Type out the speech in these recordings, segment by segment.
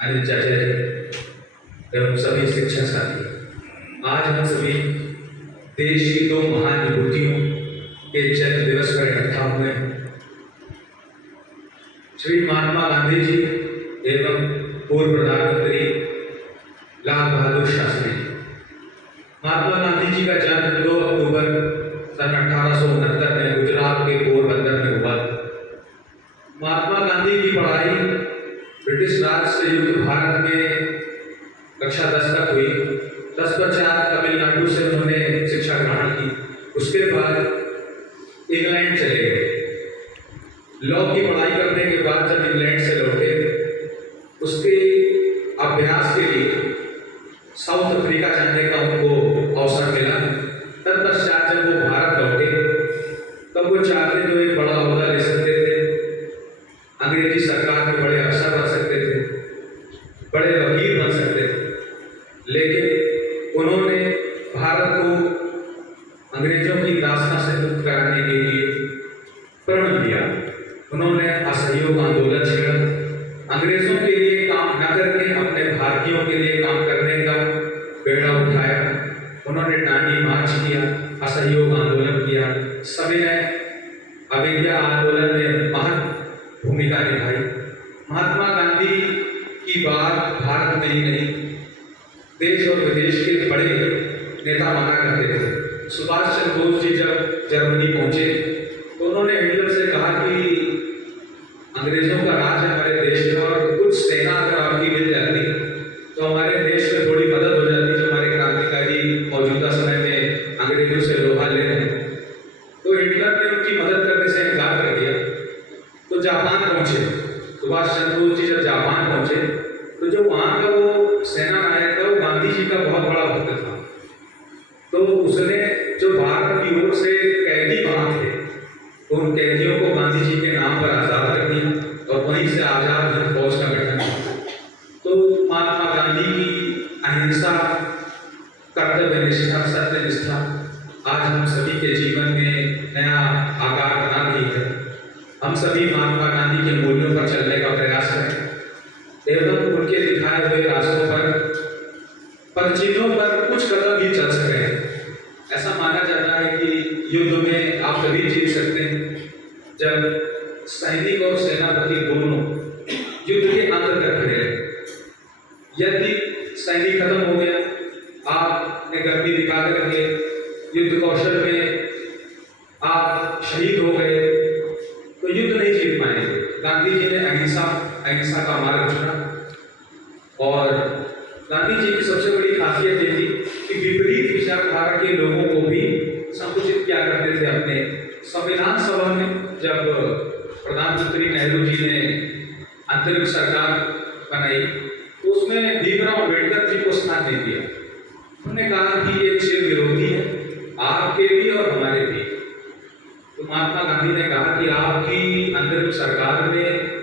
अनिल चाचा जी एवं सभी शिक्षक साथी, आज हम सभी देश की दो महान विभूतियों के जन्म दिवस पर इकट्ठा हुए हैं। श्री महात्मा गांधी जी एवं पूर्व प्रधानमंत्री लाल बहादुर शास्त्री। महात्मा गांधी जी का जन्म 2 अक्टूबर सन 1869 में गुजरात के पोरबंदर में हुआ। महात्मा गांधी की पढ़ाई ब्रिटिश राज से युक्त भारत में कक्षा 10 तक हुई। तत्पश्चात तमिलनाडु से उन्होंने शिक्षा ग्रहण की। उसके बाद इंग्लैंड चले गए। लॉ की पढ़ाई करने के बाद जब इंग्लैंड से लौटे, उसके अभ्यास के लिए साउथ अफ्रीका जाने का उनको अवसर मिला। तत्पश्चात जब वो भारत लौटे, तब वो चाहते जो एक बड़ा ओहदा ले सकते थे, अंग्रेजी सरकार में बड़े अफसर बन सकते थे, बड़े वकील बन सकते थे, लेकिन उन्होंने भारत को अंग्रेजों की दास्तां से मुक्त कराने के लिए प्रण लिया। उन्होंने असहयोग आंदोलन छेड़ा। अंग्रेजों के लिए काम न करके अपने भारतीयों के लिए काम करने का बेड़ा उठाया। उन्होंने डांडी मार्च किया, असहयोग आंदोलन किया, सविनय अवज्ञा आंदोलन में महत्वपूर्ण भूमिका निभाई। महात्मा गांधी की बात भारत में ही नहीं, देश और विदेश के बड़े नेता माना करते थे। सुभाष चंद्र बोस जी जब जर्मनी पहुंचे तो उन्होंने हिटलर से कहा कि अंग्रेजों का राज है हमारे देश में, और कुछ सेना अगर आपकी मिल जाती तो हमारे देश में थोड़ी मदद हो जाती, जो हमारे क्रांतिकारी मौजूदा समय में अंग्रेजों से लोहा ले रहे हैं। तो हिटलर ने उनकी मदद करने से इनकार कर दिया। तो जापान पहुंचे। सुभाष चंद्र बोस जी जब जापान पहुंचे तो जो वहाँ का वो सेना नायक था, वो गांधी जी का बहुत बड़ा भक्त था। तो उसने जो भारत की ओर से कैदी वहाँ थे, तो उन कैदियों को गांधी जी के नाम पर आज़ाद कर दिया और वहीं से आज़ाद हिंद फौज का गठन किया। तो महात्मा गांधी की अहिंसा, कर्तव्य निष्ठा, सत्य निष्ठा आज हम सभी के जीवन में नया आकार बना रही है। हम सभी महात्मा गांधी के मूल्यों पर चलने का प्रयास करें एवं उनके दिखाए हुए रास्तों पर चिन्हों पर कुछ कदम भी चल सकें। ऐसा माना जाता है कि युद्ध में आप तभी जीत सकते हैं जब सैनिक और सेनापति दोनों युद्ध के अंत तक खड़े रहे। यदि सैनिक खत्म हो गया, आपने गर्मी दिखा करके युद्ध कौशल में आप शहीद हो गए, तो युद्ध नहीं जीत पाएंगे। गांधी जी ने अहिंसा का मार्ग चुना, और गांधी जी की सबसे बड़ी खासियत ये थी कि विपरीत विचारधारा के लोगों को भी संकुचित किया करते थे। अपने संविधान सभा में जब प्रधानमंत्री नेहरू जी ने अंतरिम सरकार बनाई, तो उसमें भीमराव अम्बेडकर जी को स्थान नहीं दिया। उन्होंने कहा कि ये चिर विरोधी है, आपके भी और हमारे भी। तो महात्मा गांधी ने कहा कि आपकी अंतरिम सरकार में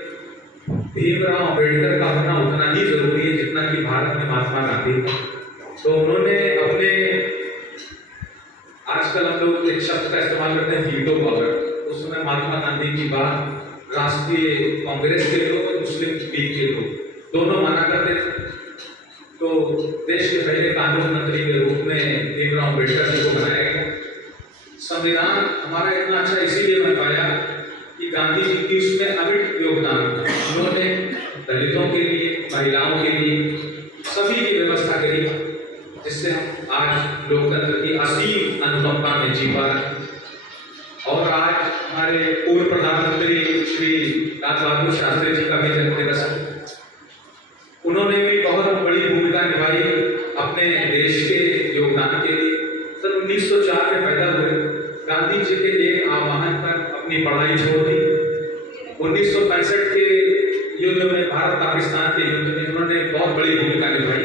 भीमराव अम्बेडकर का होना उतना ही जरूरी है जितना कि भारत में महात्मा गांधी था। तो उन्होंने अपने, आजकल हम लोग एक शब्द का इस्तेमाल करते हैं वीटो पावर, उस समय महात्मा गांधी की बात राष्ट्रीय कांग्रेस के लोग और मुस्लिम लीग के लोग दोनों माना करते थे। तो देश के पहले कानून मंत्री के रूप में भीमराव अम्बेडकर जी को बनाया गया। संविधान हमारा इतना अच्छा इसीलिए बन पाया कि गांधी जी की उसमें अमिट योगदान था। उन्होंने दलितों के लिए, महिलाओं के लिए सभी की व्यवस्था करी, जिससे हम आज लोकतंत्र की असीम अनुकंपा में जी पा रहे। और आज हमारे पूर्व प्रधानमंत्री श्री लाल बहादुर शास्त्री जी का भी जन्मदिवस है। उन्होंने भी बहुत बड़ी भूमिका निभाई अपने देश के योगदान के लिए। सन 1904 में पैदा हुए। गांधी जी के एक आह्वान पर अपनी पढ़ाई छोड़ दी। 1965 के युद्ध में, भारत पाकिस्तान के युद्ध में उन्होंने बहुत बड़ी भूमिका निभाई।